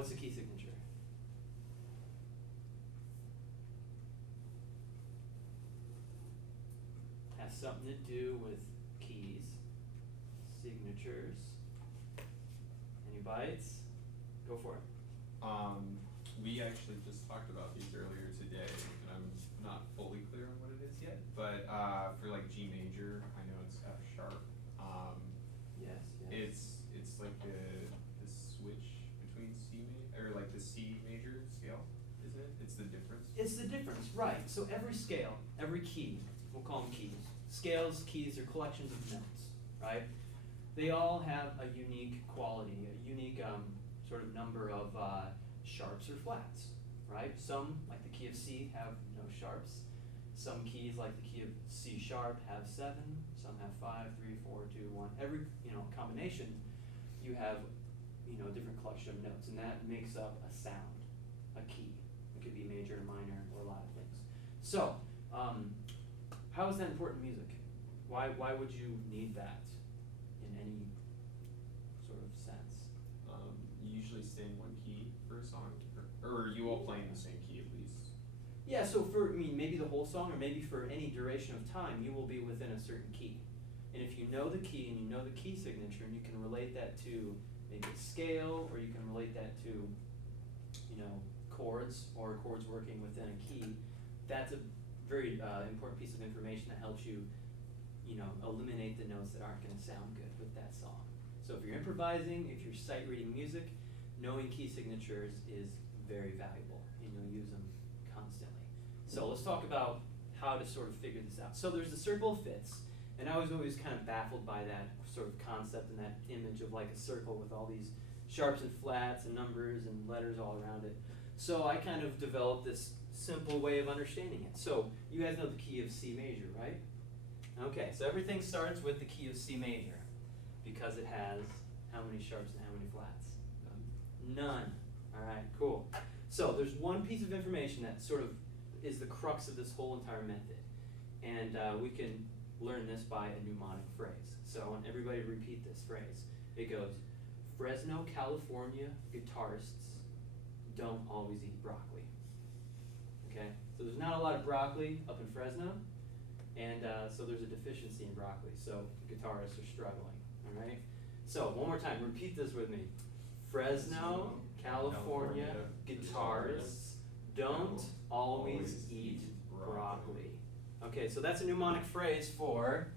What's a key signature? Has something to do with keys, signatures. Any bites? Go for it. We actually just talked about these earlier today, and I'm not fully clear on what it is yet. But for like G major, I know it's F sharp. Yes. It's like the switch between or like the C major scale, isn't it? It's the difference. It's the difference, right? So every scale, every key, we'll call them keys. Scales, keys are collections of notes, right? They all have a unique quality, a unique sort of number of sharps or flats, right? Some, like the key of C, have no sharps. Some keys, like the key of C sharp, have 7. Some have 5, 3, 4, 2, 1. Every combination, you have a different collection of notes, and that makes up a sound, a key. It could be major, minor, or a lot of things. So, how is that important in music? Why would you need that in any sort of sense? You usually stay in one key for a song, or are you all playing the same key at least? Yeah, so maybe the whole song, or maybe for any duration of time, you will be within a certain key. And if you know the key and you know the key signature, and you can relate that to maybe a scale, or you can relate that to, chords, or chords working within a key, that's a very important piece of information that helps you, eliminate the notes that aren't going to sound good with that song. So if you're improvising, if you're sight reading music, knowing key signatures is very valuable, and you'll use them constantly. So let's talk about how to sort of figure this out. So there's the circle of fifths, and I was always kind of baffled by that sort of concept and that image of like a circle with all these sharps and flats and numbers and letters all around it. So I kind of developed this simple way of understanding it. So you guys know the key of C major, right? Okay, so everything starts with the key of C major because it has how many sharps and how many flats? None. All right, cool. So there's one piece of information that sort of is the crux of this whole entire method. And we can learn this by a mnemonic phrase. So I want everybody to repeat this phrase. It goes, Fresno, California guitarists don't always eat broccoli. Okay, so there's not a lot of broccoli up in Fresno, and so there's a deficiency in broccoli, so guitarists are struggling, all right? So one more time, repeat this with me. Fresno, California guitarists don't always eat broccoli. Okay, so that's a mnemonic phrase for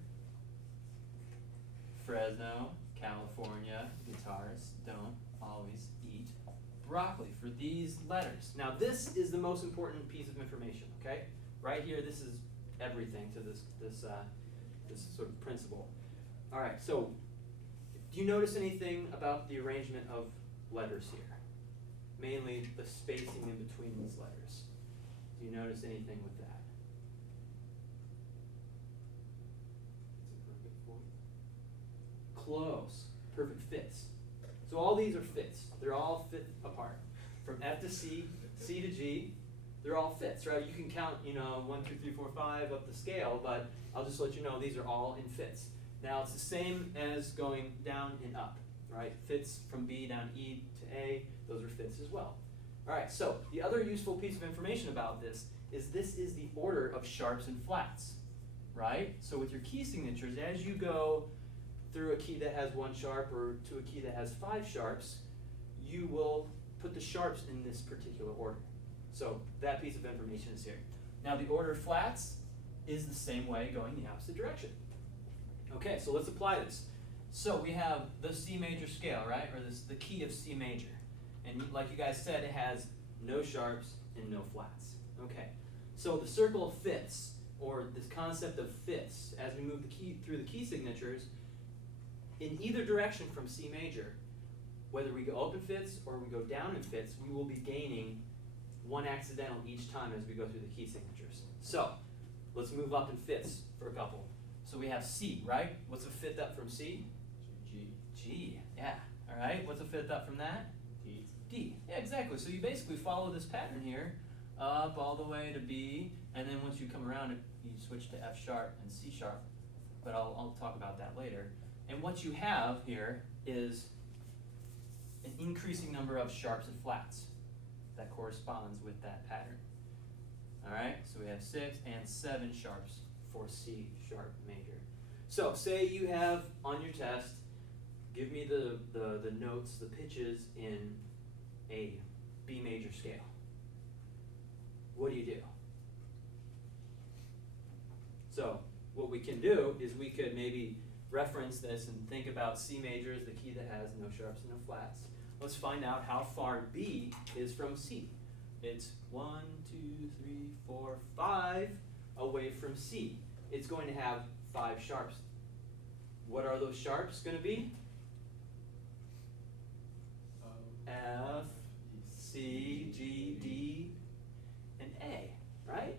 Fresno, California guitarists don't always eat broccoli for these letters. Now this is the most important piece of information, okay? Right here, this is everything to this sort of principle. All right, so do you notice anything about the arrangement of letters here? Mainly the spacing in between these letters. Do you notice anything with that? Close. Perfect fits. So all these are fits. They're all fit apart. From F to C, C to G, they're all fits, right? You can count, 1, 2, 3, 4, 5 up the scale, but I'll just let you know these are all in fits. Now it's the same as going down and up, right? Fits from B down E to A, those are fits as well. All right, so the other useful piece of information about this is the order of sharps and flats, right? So with your key signatures, as you go through a key that has 1 sharp or to a key that has 5 sharps, you will put the sharps in this particular order. So that piece of information is here. Now the order of flats is the same way going the opposite direction. Okay, so let's apply this. So we have the C major scale, right? Or the key of C major. And like you guys said, it has no sharps and no flats. Okay, so the circle of fifths, or this concept of fifths, as we move the key through the key signatures, in either direction from C major, whether we go up in fifths or we go down in fifths, we will be gaining 1 accidental each time as we go through the key signatures. So let's move up in fifths for a couple. So we have C, right? What's a fifth up from C? G. G, yeah. All right, what's a fifth up from that? D. D, yeah, exactly. So you basically follow this pattern here, up all the way to B, and then once you come around, you switch to F sharp and C sharp, but I'll talk about that later. And what you have here is an increasing number of sharps and flats that corresponds with that pattern. All right, so we have 6 and 7 sharps for C sharp major. So say you have on your test, give me the notes, the pitches in a B major scale. What do you do? So what we can do is we could maybe reference this and think about C major as the key that has no sharps and no flats. Let's find out how far B is from C. It's 1, 2, 3, 4, 5 away from C. It's going to have 5 sharps. What are those sharps going to be? F, C, G, D, and A, right?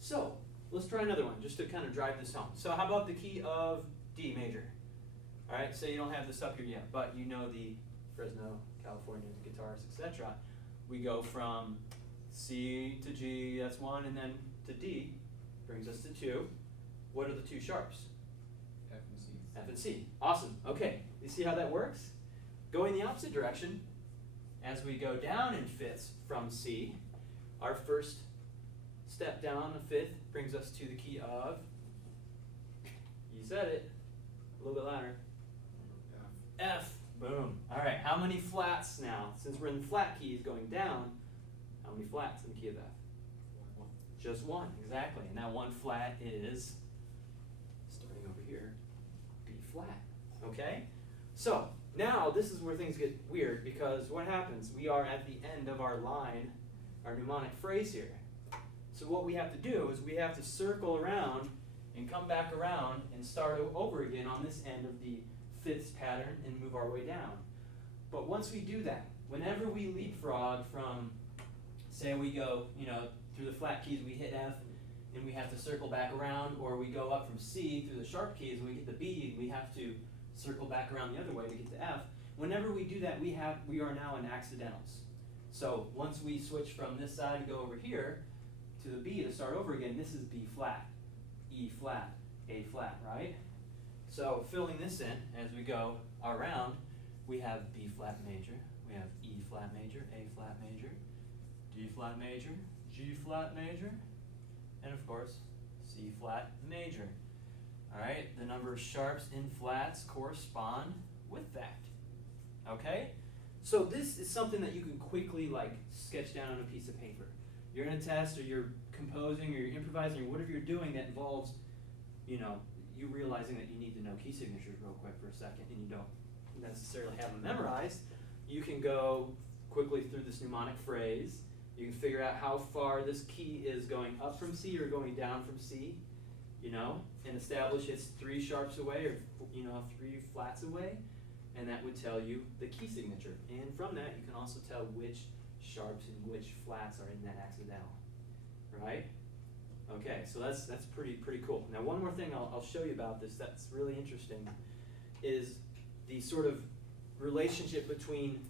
So let's try another one just to kind of drive this home. So how about the key of D major? All right, so you don't have this up here yet, but you know the Fresno, California guitarists, etc. We go from C to G, that's 1, and then to D, brings us to 2. What are the 2 sharps? F and C. F and C. Awesome. Okay, you see how that works? Going the opposite direction, as we go down in fifths from C, our first step down a fifth brings us to the key of, you said it, a little bit louder, F. Boom. All right, how many flats now? Since we're in the flat keys going down, how many flats in the key of F? 1. Just 1, exactly. And that 1 flat is, starting over here, B flat, okay? So, now this is where things get weird, because what happens? We are at the end of our line, our mnemonic phrase here. So what we have to do is we have to circle around and come back around and start over again on this end of the fifths pattern and move our way down. But once we do that, whenever we leapfrog from, say we go, through the flat keys, we hit F and we have to circle back around, or we go up from C through the sharp keys and we get the B, we have to circle back around the other way to get to F. Whenever we do that, we are now in accidentals. So once we switch from this side to go over here to the B to start over again, this is B flat, E flat, A flat, right? So filling this in as we go around, we have B flat major, we have E flat major, A flat major, D flat major, G flat major, and of course C flat major. All right, the number of sharps in flats correspond with that. Okay, so this is something that you can quickly sketch down on a piece of paper. You're in a test, or you're composing, or you're improvising, or whatever you're doing that involves, you realizing that you need to know key signatures real quick for a second, and you don't necessarily have them memorized. You can go quickly through this mnemonic phrase. You can figure out how far this key is going up from C or going down from C, and establish it's 3 sharps away, or 3 flats away, and that would tell you the key signature. And from that, you can also tell which sharps and which flats are in that accidental, right? Okay, so that's pretty cool. Now, one more thing I'll show you about this that's really interesting is the sort of relationship between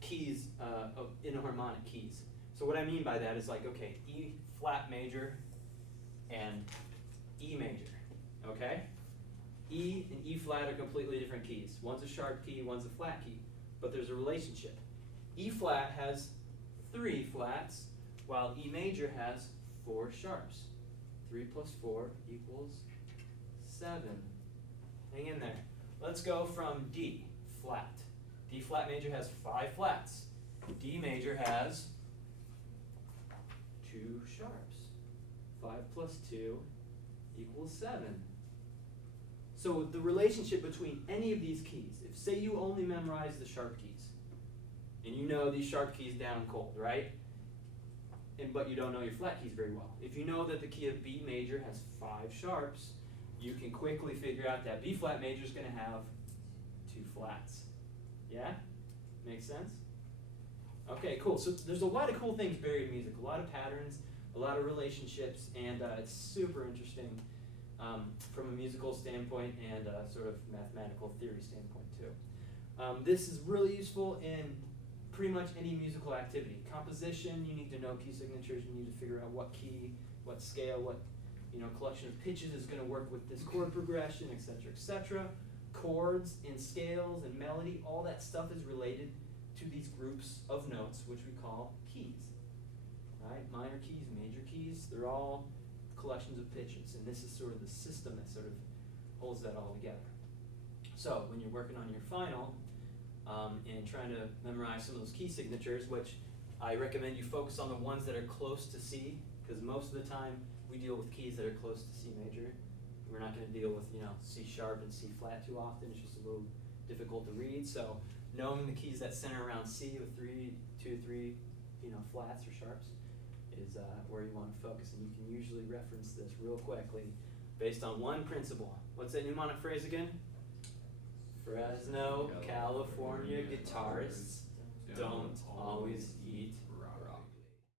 keys, inharmonic keys. So what I mean by that is okay, E flat major and E major, okay? E and E flat are completely different keys. One's a sharp key, one's a flat key, but there's a relationship. E flat has 3 flats, while E major has 4 sharps. 3 plus 4 equals 7. Hang in there. Let's go from D flat. D flat major has 5 flats. D major has 2 sharps. 5 plus 2 equals 7. So the relationship between any of these keys, if say you only memorize the sharp keys, and you know these sharp keys down cold, right? But you don't know your flat keys very well. If you know that the key of B major has 5 sharps, you can quickly figure out that B flat major is going to have 2 flats. Yeah? Makes sense? Okay, cool. So there's a lot of cool things buried in music, a lot of patterns, a lot of relationships, and it's super interesting from a musical standpoint and a sort of mathematical theory standpoint too. This is really useful in pretty much any musical activity. Composition, you need to know key signatures, you need to figure out what key, what scale, what collection of pitches is going to work with this chord progression, etc., etc. chords and scales and melody, all that stuff is related to these groups of notes, which we call keys. Right? Minor keys, major keys, they're all collections of pitches, and this is sort of the system that sort of holds that all together. So when you're working on your final and trying to memorize some of those key signatures, which I recommend you focus on the ones that are close to C, because most of the time we deal with keys that are close to C major. We're not going to deal with, you know, C sharp and C flat too often. It's just a little difficult to read. So knowing the keys that center around C with 3, 2, 3, you know, flats or sharps is where you want to focus, and you can usually reference this real quickly based on one principle. What's that mnemonic phrase again? Fresno, California guitarists don't always eat